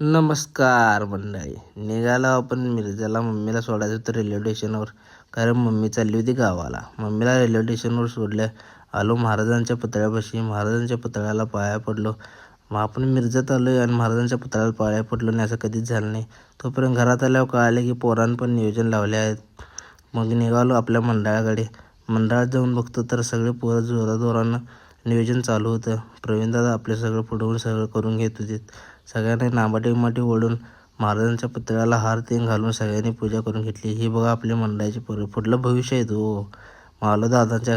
नमस्कार मंडळी. निघालो आपण मिरजेला मम्मीला सोडायचं होतं रेल्वे स्टेशनवर, कारण मम्मी चालली होती गावाला. मम्मीला रेल्वे स्टेशनवर सोडलं. आलो महाराजांच्या पुतळ्यापाशी. महाराजांच्या पुतळ्याला पाया पडलो. मग आपण मिरजेत आलो आणि महाराजांच्या पुतळ्याला पाया पडलो नाही असं कधीच झालं नाही. तोपर्यंत घरात आल्यावर कळाले की पोरांनी पण नियोजन लावले आहेत. मग निघालो आपल्या मंडळाकडे. मंडळात जाऊन बघतो तर सगळे पोरं जोराजोरानं नियोजन चालू होतं. प्रवीणदादा आपले सगळं पुढवून सगळं करून घेत होते. सगळ्यांनी नामाटी ओढून महाराजांच्या पुतळ्याला हार तेन घालून सगळ्यांनी पूजा करून घेतली. ही बघा आपल्या मंडळाची पोरं. पुढलं भविष्य आहे तो. मग आलो दादांच्या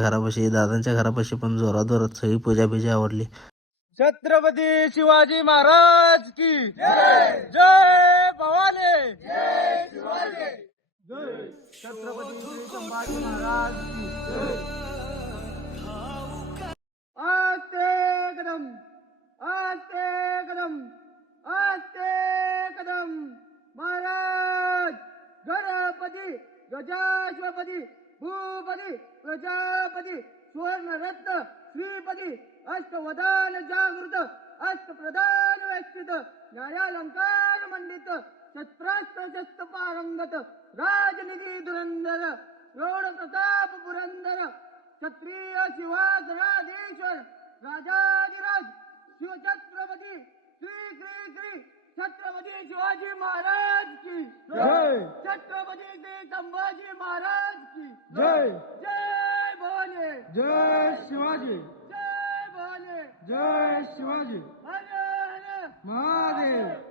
घरापाशी पण जोरात सगळी पूजा बिजा आवडली. छत्रपती शिवाजी महाराज की जय भवानी, जय शिवाजी, जय छत्रपती संभाजी महाराज की जय. आस्ते कदम, आस्ते कदम, आस्ते कदम. महाराज गणपती गजाश्वपती भूपती प्रजापती सुवर्णरत्न श्रीपती अष्टवधान जागृत अष्टप्रधान व्यक्षित न्यायालंकार मंडित शस्त्रास्त्र शस्त्र पारंगत राजनिधी धुरंधर प्रौढ प्रताप पुरंदर क्षत्रिय शिवासनाधीश्वर राजाधिराज शिवछत्रपती श्री श्री श्री छत्रपती शिवाजी महाराज की जय. छत्रपती श्री संभाजी महाराज की जय. जय भवानी, जय शिवाजी, जय भवानी, जय शिवाजी. हर हर महादेव.